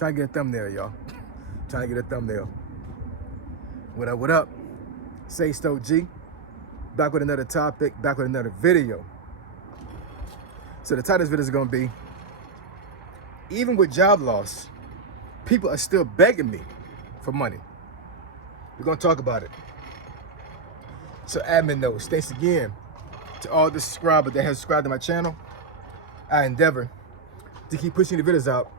Trying to get a thumbnail, y'all. Trying to get a thumbnail. What up, what up? Say Stowe G. Back with another topic, back with another video. So the title of this video is going to be, even with job loss, people are still begging me for money. We're going to talk about it. So admin notes, thanks again to all the subscribers that have subscribed to my channel. I endeavor to keep pushing the videos out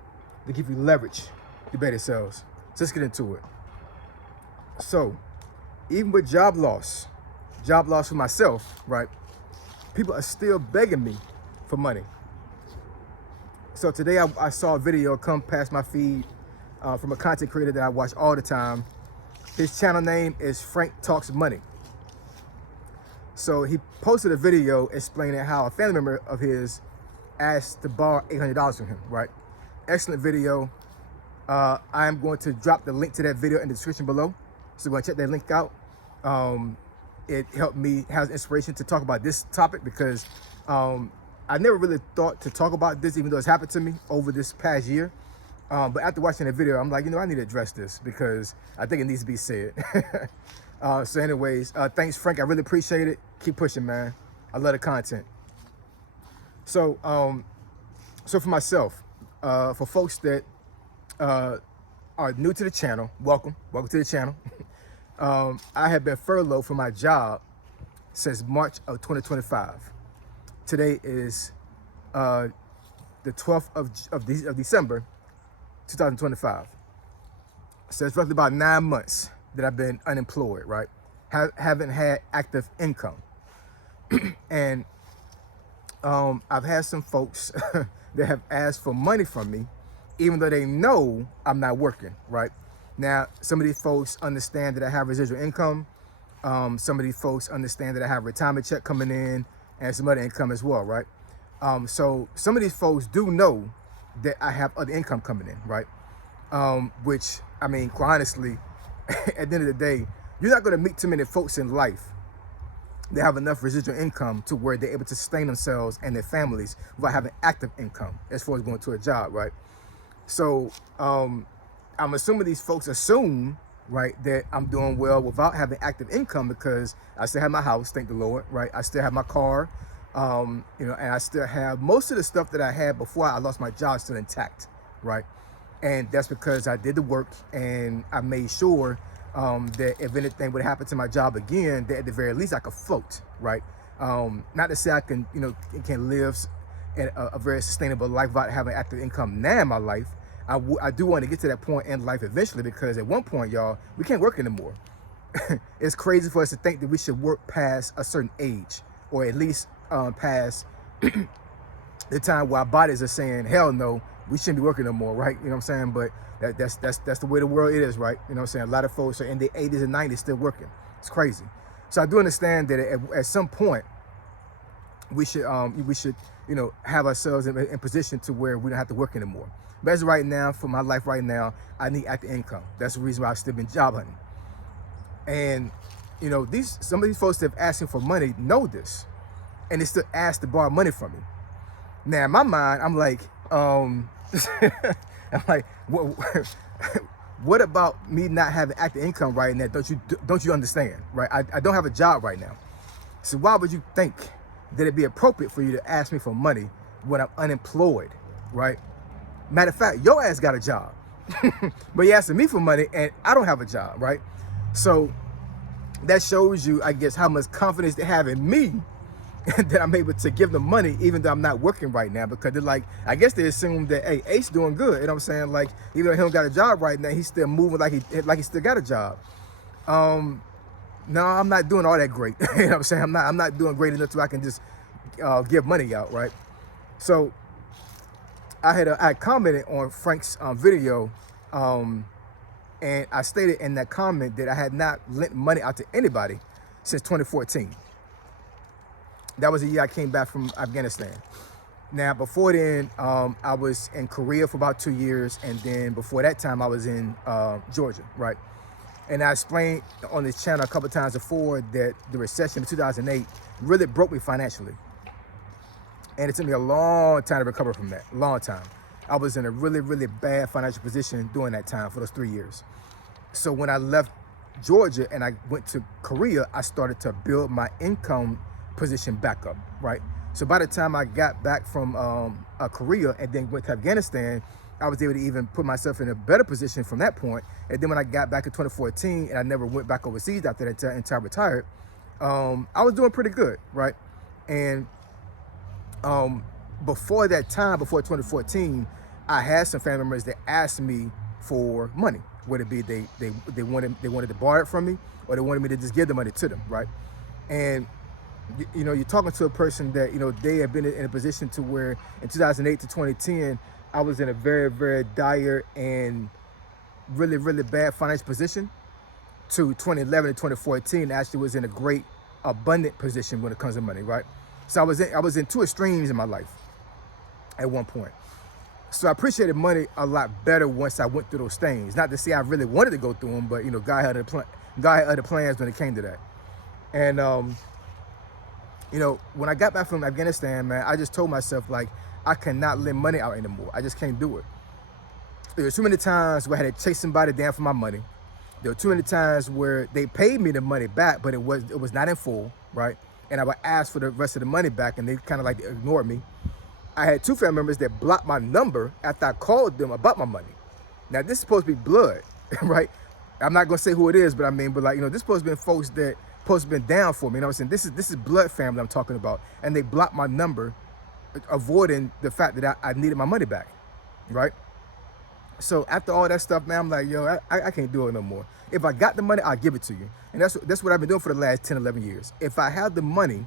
to give you leverage to better sales. So let's get into it. So even with job loss for myself, right? People are still begging me for money. So today I saw a video come past my feed from a content creator that I watch all the time. His channel name is Frank Talks Money. So he posted a video explaining how a family member of his asked to borrow $800 from him, right? Excellent video. I am going to drop the link to that video in the description below. So go and check that link out. It helped me have inspiration to talk about this topic because I never really thought to talk about this, even though it's happened to me over this past year. But after watching the video, I'm like, I need to address this because I think it needs to be said. So anyways, thanks, Frank. I really appreciate it. Keep pushing, man. I love the content. So, so for myself, for folks that are new to the channel, welcome to the channel. I have been furloughed from my job since March of 2025. Today is the 12th of December, 2025. So it's roughly about 9 months that I've been unemployed, right? Haven't had active income. And I've had some folks that have asked for money from me, even though they know I'm not working, right? Now, some of these folks understand that I have residual income. Some of these folks understand that I have a retirement check coming in and some other income as well, right? So some of these folks do know that I have other income coming in, right? Which, I mean, quite honestly, at the end of the day, you're not going to meet too many folks in life that have enough residual income to where they're able to sustain themselves and their families without having active income as far as going to a job, right? So I'm assuming these folks assume, right, that I'm doing well without having active income because I still have my house, thank the Lord, right? I still have my car, and I still have most of the stuff that I had before I lost my job still intact, right? And that's because I did the work and I made sure that if anything would happen to my job again, that at the very least I could float, right? Not to say I can, can live a very sustainable life without having active income now in my life. I do want to get to that point in life eventually because at one point, y'all, we can't work anymore. It's crazy for us to think that we should work past a certain age or at least past the time where our bodies are saying, hell no, we shouldn't be working no more, right? You know what I'm saying? But that's the way the world is, right? You know what I'm saying? A lot of folks are in their 80s and 90s still working. It's crazy. So I do understand that at some point we should have ourselves in position to where we don't have to work anymore. But as of right now, for my life right now, I need active income. That's the reason why I've still been job hunting. And some of these folks that have asking for money know this, and they still ask to borrow money from me. Now in my mind, I'm like, I'm like, what about me not having active income right now? Don't you understand, right? I don't have a job right now. So why would you think that it'd be appropriate for you to ask me for money when I'm unemployed, right? Matter of fact, your ass got a job, but you're asking me for money and I don't have a job, right? So that shows you, I guess, how much confidence they have in me that I'm able to give them money even though I'm not working right now, because they're like, I guess they assume that, hey, Ace doing good. You know what I'm saying? Like, even though he don't got a job right now, he's still moving like he still got a job. No, I'm not doing all that great. You know what I'm saying? I'm not doing great enough so I can just give money out, right? So I had commented on Frank's video, and I stated in that comment that I had not lent money out to anybody since 2014. That was the year I came back from Afghanistan. Now, before then, I was in Korea for about 2 years, and then before that time, I was in Georgia, right? And I explained on this channel a couple of times before that the recession of 2008 really broke me financially. And it took me a long time to recover from that, long time. I was in a really, really bad financial position during that time for those 3 years. So when I left Georgia and I went to Korea, I started to build my income position back up, right? So by the time I got back from Korea and then went to Afghanistan, I was able to even put myself in a better position from that point. And then when I got back in 2014 and I never went back overseas after that until I retired, I was doing pretty good, right? And before that time, before 2014, I had some family members that asked me for money. Whether it be they wanted to borrow it from me, or they wanted me to just give the money to them, right? And you know, you're talking to a person that, you know, they have been in a position to where in 2008 to 2010, I was in a very, very dire and really, really bad financial position, to 2011 to 2014 actually was in a great abundant position when it comes to money, right? So I was in two extremes in my life at one point. So I appreciated money a lot better once I went through those things. Not to say I really wanted to go through them, but you know, God had other plans when it came to that. And you know, when I got back from Afghanistan, man, I just told myself, like, I cannot lend money out anymore. I just can't do it. There were too many times where I had to chase somebody down for my money. There were too many times where they paid me the money back, but it was not in full, right? And I would ask for the rest of the money back, and they kind of like ignored me. I had two family members that blocked my number after I called them about my money. Now, this is supposed to be blood, right? I'm not gonna say who it is, but I mean, but like, you know, this is supposed to be folks that supposed to been down for me. You know what I'm saying? This is blood family I'm talking about, and they blocked my number, avoiding the fact that I needed my money back, right? So after all that stuff, man, I'm like, yo, I can't do it no more. If I got the money, I'll give it to you, and that's what I've been doing for the last 10, 11 years. If I have the money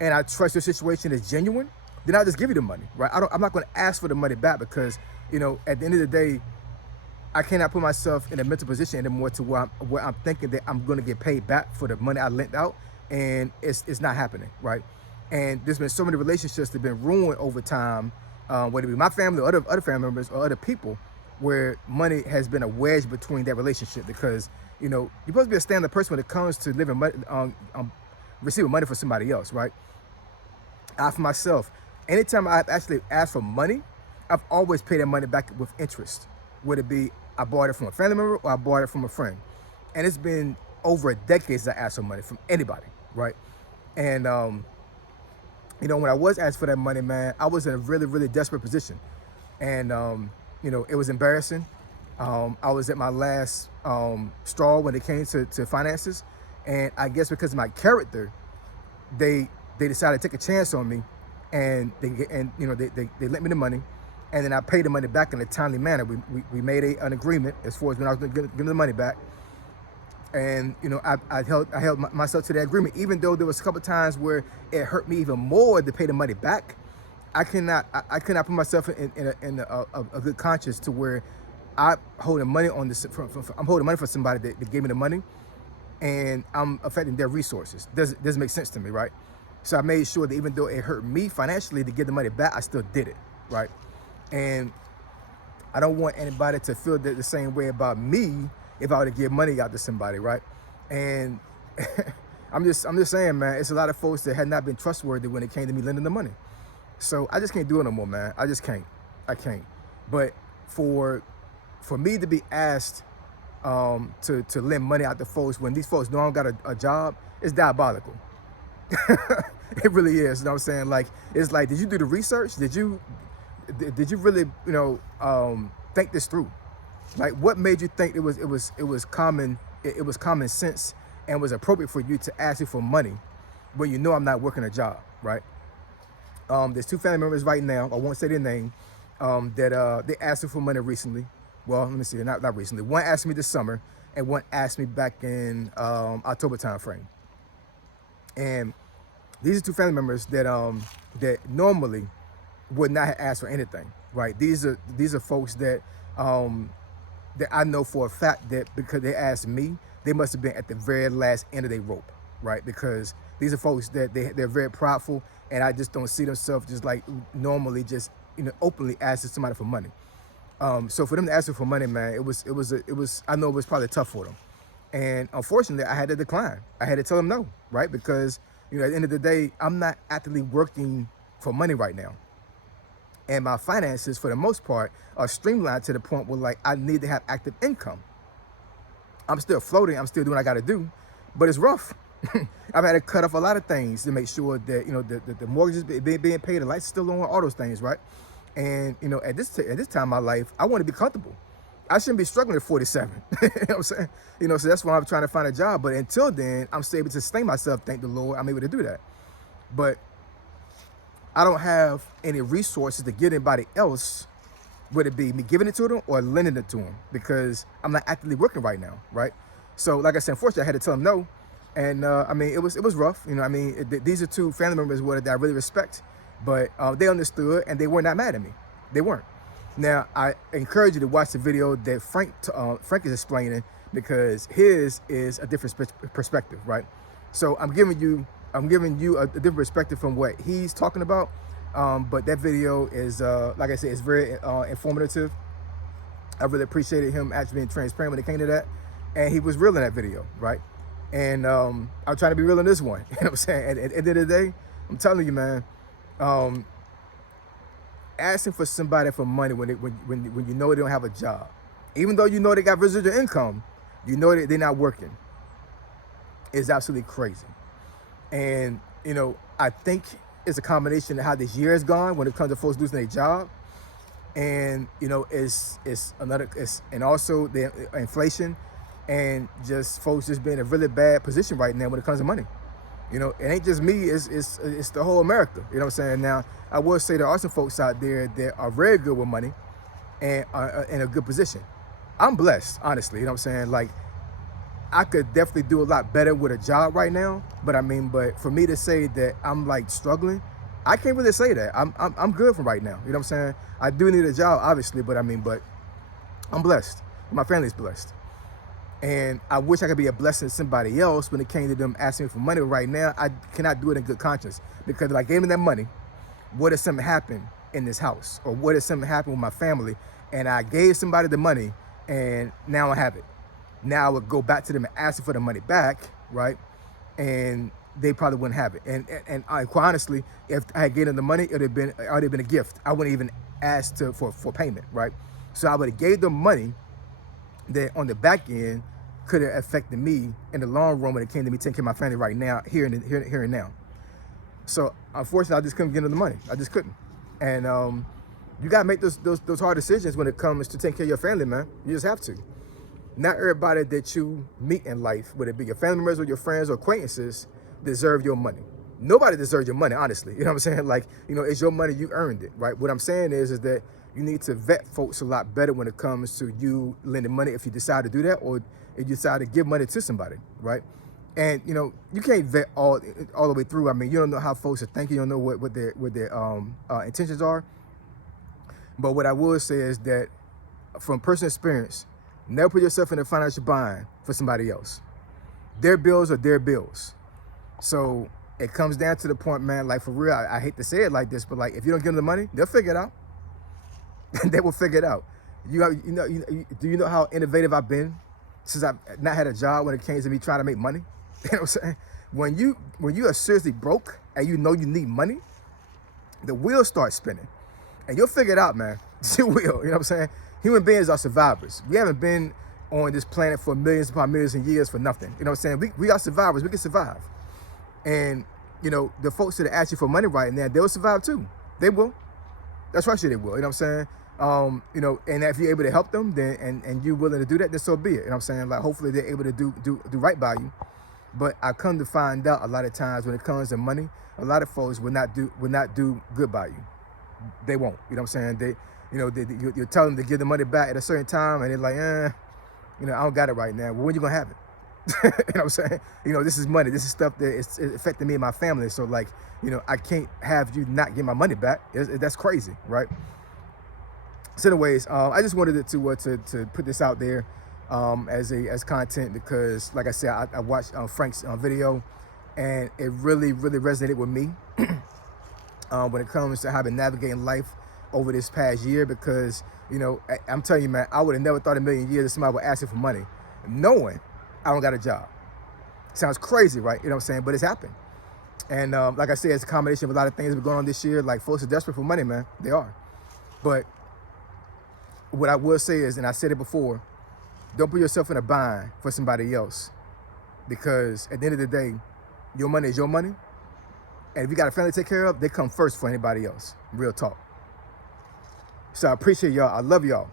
and I trust your situation is genuine, then I'll just give you the money, right? I'm not going to ask for the money back, because, you know, at the end of the day, I cannot put myself in a mental position anymore to where I'm thinking that I'm going to get paid back for the money I lent out, and it's not happening, right? And there's been so many relationships that have been ruined over time, whether it be my family or other family members or other people, where money has been a wedge between that relationship, because, you know, you're supposed to be a standard person when it comes to living money, receiving money for somebody else, right? I, for myself, anytime I've actually asked for money, I've always paid that money back with interest. Whether it be I bought it from a family member or I bought it from a friend. And it's been over a decade since I asked for money from anybody, right? And, you know, when I was asked for that money, man, I was in a really, really desperate position. And, you know, it was embarrassing. I was at my last straw when it came to finances. And I guess because of my character, they decided to take a chance on me, and you know, they lent me the money, and then I paid the money back in a timely manner. We made an agreement as far as when I was going to give them the money back, and you know, I held myself to that agreement, even though there was a couple of times where it hurt me even more to pay the money back. I cannot put myself in a good conscience to where I'm holding money on this. I'm holding money for somebody that gave me the money, and I'm affecting their resources. Doesn't make sense to me, right? So I made sure that even though it hurt me financially to get the money back, I still did it, right? And I don't want anybody to feel the same way about me if I were to give money out to somebody, right? And I'm just saying, man, it's a lot of folks that had not been trustworthy when it came to me lending the money. So I just can't do it no more, man. I just can't. I can't. But for me to be asked to lend money out to folks when these folks know I don't got a job, it's diabolical. It really is. You know what I'm saying? Like, it's like, did you do the research? Did you really, you know, think this through? Like, what made you think it was common sense and was appropriate for you to ask me for money when you know I'm not working a job, right? There's two family members right now, I won't say their name, that they asked me for money recently. Well, let me see, not recently. One asked me this summer, and one asked me back in October timeframe. And these are two family members that that normally would not have asked for anything, right? These are folks that that I know for a fact that because they asked me, they must have been at the very last end of their rope, right? Because these are folks that they're very prideful, and I just don't see themselves just like normally just, you know, openly asking somebody for money. So for them to ask me for money, man, it was I know it was probably tough for them. And unfortunately, I had to decline. I had to tell them no, right? Because, you know, at the end of the day, I'm not actively working for money right now. And my finances, for the most part, are streamlined to the point where like I need to have active income. I'm still floating. I'm still doing what I got to do, but it's rough. I've had to cut off a lot of things to make sure that, you know, the mortgages being paid, the lights still on, all those things, right? And, you know, at this time in my life, I want to be comfortable. I shouldn't be struggling at 47. You know what I'm saying? You know, so that's why I'm trying to find a job. But until then, I'm still able to sustain myself. Thank the Lord, I'm able to do that. But I don't have any resources to give anybody else, whether it be me giving it to them or lending it to them, because I'm not actively working right now, right? So, like I said, unfortunately, I had to tell them no. And I mean, it was rough. You know, I mean, these are two family members that I really respect, but they understood and they were not mad at me. They weren't. Now, I encourage you to watch the video that Frank is explaining, because his is a different perspective, right? So I'm giving you a different perspective from what he's talking about. But that video is, like I said, it's very informative. I really appreciated him actually being transparent when it came to that, and he was real in that video, right? And I'm trying to be real in this one. You know what I'm saying? At the end of the day, I'm telling you, man, asking for somebody for money when you know they don't have a job, even though you know they got residual income, you know that they're not working, is absolutely crazy. And, you know, I think it's a combination of how this year has gone when it comes to folks losing their job. And, you know, and also the inflation, and just folks just being in a really bad position right now when it comes to money. You know, it ain't just me, it's the whole America. You know what I'm saying? Now, I will say there are some folks out there that are very good with money and are in a good position. I'm blessed, honestly. You know what I'm saying? Like, I could definitely do a lot better with a job right now, but I mean, but for me to say that I'm like struggling, I can't really say that. I'm good for right now. You know what I'm saying? I do need a job, obviously, but I mean, but I'm blessed. My family's blessed. And I wish I could be a blessing to somebody else when it came to them asking me for money. But right now, I cannot do it in good conscience, because if I gave them that money, what if something happened in this house? Or what if something happened with my family and I gave somebody the money and now I have it? Now I would go back to them and ask for the money back, right? And they probably wouldn't have it. And quite honestly, if I had given them the money, it would have been a gift. I wouldn't even ask for payment, right? So I would have gave them money that on the back end could have affected me in the long run when it came to me taking care of my family right now, here and now. So unfortunately, I just couldn't get them the money. I just couldn't. And you gotta make those hard decisions when it comes to taking care of your family, man. You just have to. Not everybody that you meet in life, whether it be your family members or your friends or acquaintances, deserve your money. Nobody deserves your money, honestly. You know what I'm saying? Like, you know, it's your money, you earned it, right? What I'm saying is that you need to vet folks a lot better when it comes to you lending money, if you decide to do that, or if you decide to give money to somebody, right? And, you know, you can't vet all the way through. I mean, you don't know how folks are thinking. You don't know what their intentions are. But what I will say is that from personal experience, never put yourself in a financial bind for somebody else. Their bills are their bills. So it comes down to the point, man, like for real, I hate to say it like this, but like if you don't give them the money, they'll figure it out. They will figure it out. Do you know how innovative I've been since I've not had a job when it came to me trying to make money? You know what I'm saying? When you are seriously broke and you know you need money, the wheels start spinning. And you'll figure it out, man. You will, you know what I'm saying? Human beings are survivors. We haven't been on this planet for millions upon millions of years for nothing. You know what I'm saying? We are survivors. We can survive. And, you know, the folks that are asking for money right now, they'll survive too. They will. That's right, sure they will. You know what I'm saying? You know, and if you're able to help them, then and you're willing to do that, then so be it. You know what I'm saying? Like, hopefully they're able to do right by you. But I come to find out a lot of times when it comes to money, a lot of folks will not do good by you. They won't. You know what I'm saying? You tell them to give the money back at a certain time, and they're like, you know, I don't got it right now. Well, when you gonna have it? You know what I'm saying? You know, this is money. This is stuff that it's affecting me and my family. So, like, you know, I can't have you not get my money back. That's crazy, right? So, anyways, I just wanted to put this out there as content, because, like I said, I watched Frank's video, and it really resonated with me when it comes to how I've been navigating life over this past year. Because, you know, I'm telling you, man, I would have never thought in a million years that somebody would ask me for money, knowing I don't got a job. Sounds crazy, right? You know what I'm saying? But it's happened. And like I said, it's a combination of a lot of things that have been going on this year. Like, folks are desperate for money, man. They are. But what I will say is, and I said it before, don't put yourself in a bind for somebody else, because at the end of the day, your money is your money. And if you got a family to take care of, they come first for anybody else. Real talk. So I appreciate y'all. I love y'all.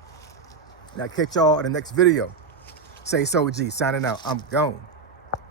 And I'll catch y'all in the next video. Say so G, signing out. I'm gone.